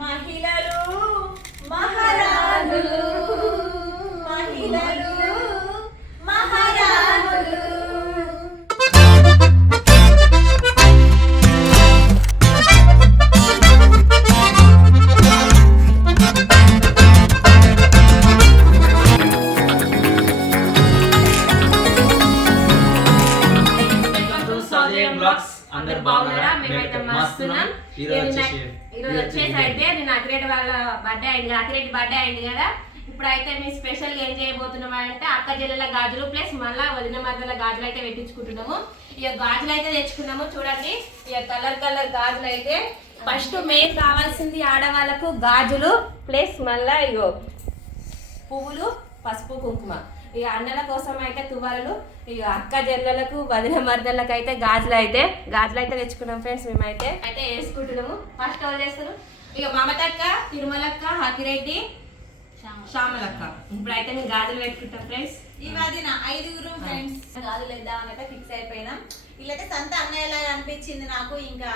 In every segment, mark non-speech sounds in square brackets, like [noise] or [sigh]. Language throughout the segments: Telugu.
మహిళలు మహారాజులు మహిళలు. బర్త్డే అయింది కదా బర్త్డే అయింది కదా. ఇప్పుడు అయితే మేము స్పెషల్గా ఏం చేయబోతున్నాం అంటే అక్క జిల్లల గాజులు ప్లస్ మళ్ళా వదిన మధ్యల గాజులు అయితే పెట్టించుకుంటున్నాము. ఇక గాజులు అయితే తెచ్చుకున్నాము చూడండి. ఇక కలర్ కలర్ గాజులు అయితే. ఫస్ట్ మెయిన్ కావాల్సింది ఆడవాళ్ళకు గాజులు ప్లస్ మళ్ళా ఇగో పువ్వులు పసుపు కుంకుమ. ఇక అన్నల కోసం అయితే తువ్వాలు ఇక అక్క జల్లలకు వదిన మర్దలకు అయితే గాజులు అయితే గాజులు అయితే తెచ్చుకున్నాం ఫ్రెండ్స్ మేమైతే. అయితే వేసుకుంటున్నాము. ఫస్ట్ ఎవరు చేస్తారు? ఇక మమతక్క తిరుమలక్క హకిరెడ్డి శ్యామలక్క. ఇప్పుడైతే నేను గాజులు పెట్టుకుంటాం ఫ్రెండ్స్ ఇవాది నా ఐదుగురు ఫ్రెండ్స్ గాజులు వేద్దామని అయితే ఫిక్స్ అయిపోయినాం. వీళ్ళైతే సంత అన్నయ్యలాగా అనిపించింది నాకు. ఇంకా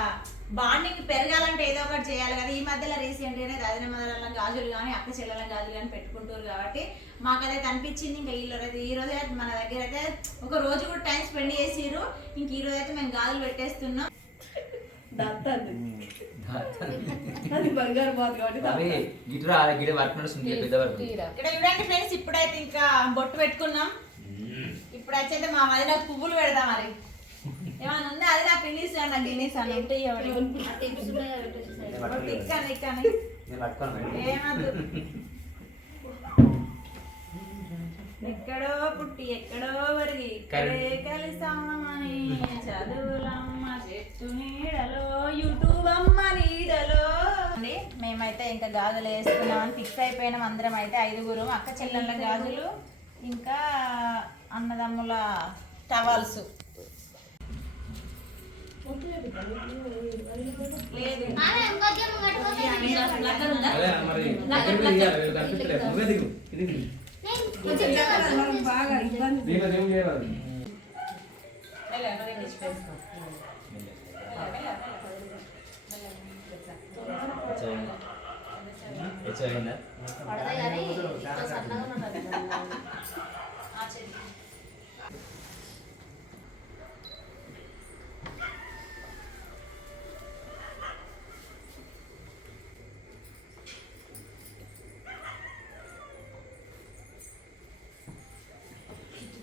బాండింగ్ పెరగాలంటే ఏదో ఒకటి చేయాలి కదా. ఈ మధ్యలో రీసెంట్గానే దాదిన మదల గాజులు కానీ అక్క చెల్లెల గాజులు కానీ పెట్టుకుంటారు కాబట్టి మాకైతే అనిపించింది ఇంకా ఈ రోజు ఈ రోజు అయితే మన దగ్గర అయితే ఒక రోజు కూడా టైం స్పెండ్ చేసిరు ఇంక ఈ రోజు అయితే మేము గాజులు పెట్టేస్తున్నాం. అది బంగారు బాత్ కాబట్టి అవి గిట్రా గిడ వర్క్ నడుస్తుంది పెద్ద వర్క్ ఇక్కడ చూడండి ఫ్రెండ్స్ ఇప్పుడైతే ఇంకా బొట్టు పెట్టుకున్నాం. ఇప్పుడు వచ్చేది మా వదిన పువ్వులు పెడదాం మరి. ఏమైనా ఉందా? అది నా పిల్లిస్ అన్న గిన్నీస్ ఇక్కని ఇక్కని. ఏమద్దు? ఎక్కడో పుట్టి ఎక్కడో వరిగి ఇక్కడే కలిసామని చదువులమ్మ చెట్టు నీడలో యూట్యూబ్ అమ్మ నీడలో. అండి, మేమైతే ఇంకా గాజులు వేసుకున్నామని ఫిక్స్ అయిపోయినాం అందరం అయితే ఐదుగురు అక్క చెల్లెళ్ళ గాజులు ఇంకా అన్నదమ్ముల టవల్స్. లేదు. లక్కర్ ఉందా? మరి లక్కర్, నువ్వే లక్కర్. దిగు ఇది దిగు దీంట్లో ఏం చేయాలి వెళ్ళ, వెళ్ళ,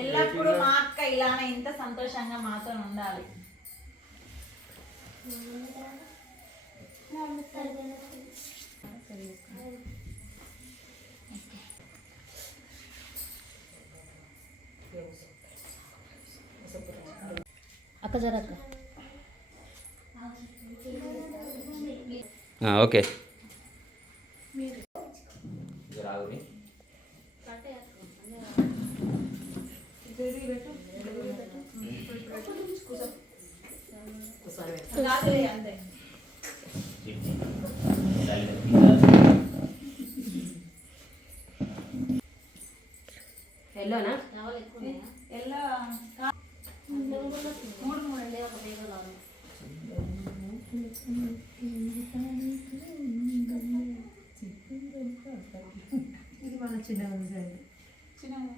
ఎల్లప్పుడూ మా అక్క ఇలానే ఇంత సంతోషంగా మాతో ఉండాలి. అక్క జరక్క? ఓకే. చిన్నగా.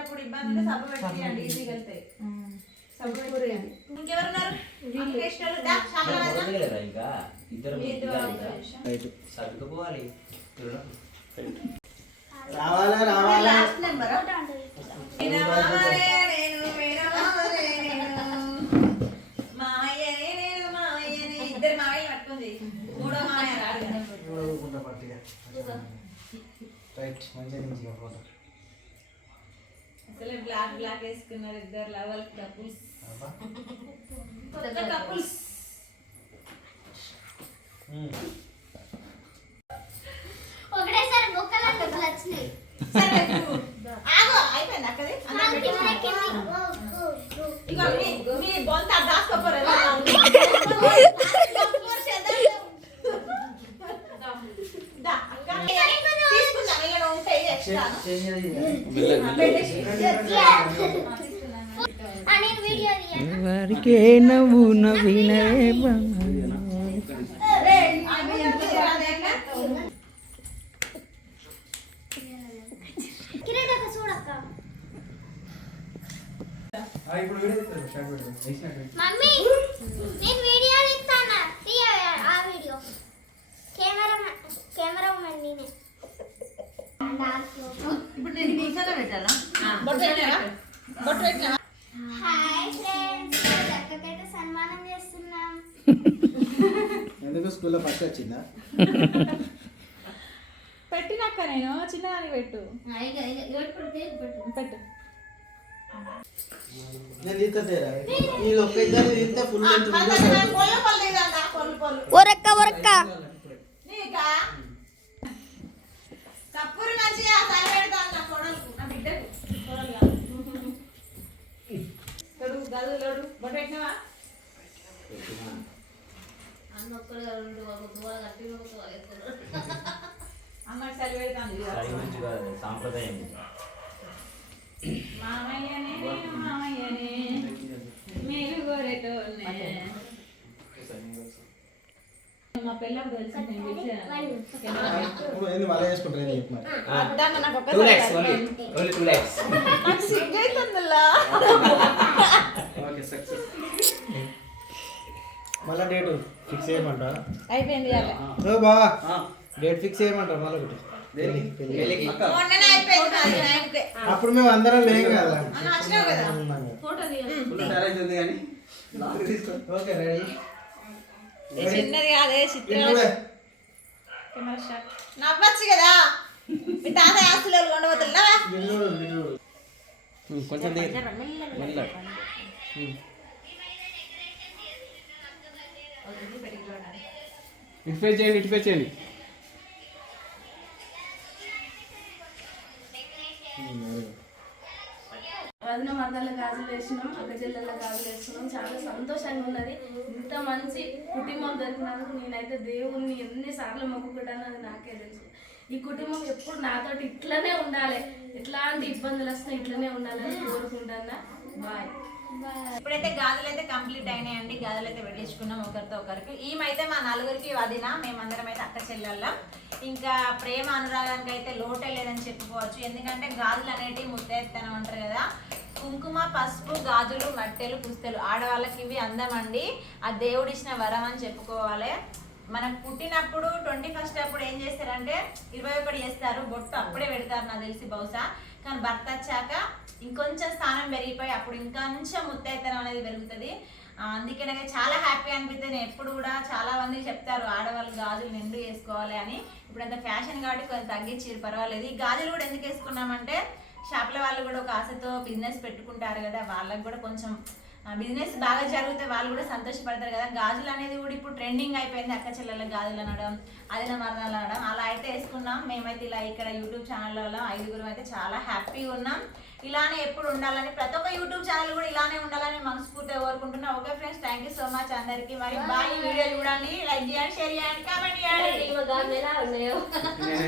ఇప్పుడు ఇబ్బంది ఉంటే సబ్బు పెట్టియండి ఈజీగా వెళ్తాయి. సబ్బు పెట్టియండి. ఇంకెవరున్నారు? అంకేశ్వరులు, దా, శామల వదిన. ఇంకా? ఇద్దరు ఏంటి వాళ్ళు? సర్దుకుపోవాలి. రావాలా రావాలా? Last number? చూడకుండా పట్టిగా రైట్ మంచిగా మంచిగా ఫోటో అసలు బ్లాక్ బ్లాక్ వేసుకున్నారు ఇద్దరు లవల్ కపుల్స్ అబ్బా కొత్త కపుల్స్ ఒకటేసారి బొక్కలు అట్లా వచ్చినాయి సరే పెట్టు. ఆగు, అయిపోయింది అక్కది అన్నం పెట్టు. ఇగో మీ- మీ బొంత దాచుకోపోరు షార్ట్ వీడియో. వేసినట్టు. మమ్మీ నేను వీడియో తీస్తాను తీయ ఆ వీడియో కెమెరా కెమెరా మ్యాన్ నేనే ఇప్పుడు నేను కలర్ పెట్టాలా? బొట్టు పెట్టినావా బొట్టు పెట్టినావా హాయ్ ఫ్రెండ్స్ అక్కకైతే సన్మానం చేస్తున్నాం. ఎందుకు స్కూల్లో ఫస్ట్ వచ్చిందా? పెట్టినాక నేను చిన్నదానికి పెట్టు. పెట్టు నేను తీస్తా సాంప్రదాయం మామయ్యనే మామయ్యనే మీరు కోరేటోనే మా పిల్లప్పుడు తెలుసు? నేను పిలిచాను. ఏంది మళ్ళీ చేసుకుంటారు ఏంది చెప్పు మరి అద్దాక నాకు ఒక్క two lakhs only only two lakhs okay success మళ్ళీ డేట్ ఫిక్స్ చేయమంటారా అయిపోయింది. ఓ బా. డేట్ ఫిక్స్ చేయమంటారా మళ్ళీ ఒకటి. అప్పుడు మేము అందరం లేం కదా. ఓకే రెడీ చిన్నది కాదే చిత్రం ఇప్పుడే కెమెరా షాట్ నవ్వచ్చు కదా? మీ తాత ఆస్తులు విన్నుడు కొంచెం ఇటుపై చేయండి ఇటుపై చేయండి. వదిన మరదల గాజులు వేసినాం ఒక జిల్లాల గాజులు వేస్తున్నాం చాలా సంతోషంగా ఉన్నది. ఇంత మంచి కుటుంబం దొరికినందుకు నేనైతే దేవుణ్ణి ఎన్నిసార్లు మొక్కుకుంటానో అది నాకే తెలుసు. ఈ కుటుంబం ఎప్పుడు నాతోటి ఇట్లనే ఉండాలి. ఎట్లాంటి ఇబ్బందులు వస్తున్నా ఇట్లనే ఉండాలని కోరుకుంటానా? బాయ్. ఇప్పుడైతే గాజులు అయితే కంప్లీట్ అయినాయండి. గాజులు అయితే పెట్టించుకున్నాం ఒకరితో ఒకరికి. ఈమైతే మా నలుగురికి వదిన మేమందరం అయితే అక్క చెల్లెళ్ళం. ఇంకా ప్రేమ అనురాగానికి అయితే లోటే లేదని చెప్పుకోవచ్చు. ఎందుకంటే గాజులు అనేటివి ముద్దెత్తనం అంటారు కదా. కుంకుమ పసుపు గాజులు మట్టెలు పుస్తలు. ఆడవాళ్ళకి ఇవి అందం అండి ఆ దేవుడు ఇచ్చిన వరం అని చెప్పుకోవాలి. మనకు పుట్టినప్పుడు ట్వంటీ ఫస్ట్ అప్పుడు ఏం చేస్తారంటే ఇరవై ఒకటి చేస్తారు. బొట్టు అప్పుడే పెడతారు నాకు తెలిసి బహుశా. కానీ భర్త వచ్చాక ఇంకొంచెం స్థానం పెరిగిపోయి అప్పుడు ఇంకా కొంచెం ముత్తైతనం అనేది పెరుగుతుంది. అందుకే నాకు చాలా హ్యాపీ అనిపిస్తుంది. నేను ఎప్పుడు కూడా చాలా మంది చెప్తారు ఆడవాళ్ళు గాజులు నిండు వేసుకోవాలి అని. ఇప్పుడు అంత ఫ్యాషన్ కాబట్టి కొంచెం తగ్గించారు పర్వాలేదు. ఈ గాజులు కూడా ఎందుకు వేసుకున్నామంటే షాప్ల వాళ్ళు కూడా ఒక ఆశతో బిజినెస్ పెట్టుకుంటారు కదా వాళ్ళకి కూడా కొంచెం బిజినెస్ బాగా జరిగితే వాళ్ళు కూడా సంతోషపడతారు కదా. గాజులు అనేది కూడా ఇప్పుడు ట్రెండింగ్ అయిపోయింది అక్క చెల్లెల గాజులు అనడం అదిన మరణాలు అనడం. అలా అయితే వేసుకున్నాం. మేమైతే ఇలా ఇక్కడ యూట్యూబ్ ఛానల్లో ఐదుగురం అయితే చాలా హ్యాపీగా ఉన్నాం. ఇలానే ఎప్పుడు ఉండాలని ప్రతి ఒక్క యూట్యూబ్ ఛానల్ కూడా ఇలానే ఉండాలని మనస్ఫూర్తిగా కోరుకుంటున్నాం. Okay friends thank you so much అందరికీ. మరి బాయ్ వీడియో చూడండి. లైక్ చేయండి షేర్ చేయండి కామెంట్ చేయండి. [laughs]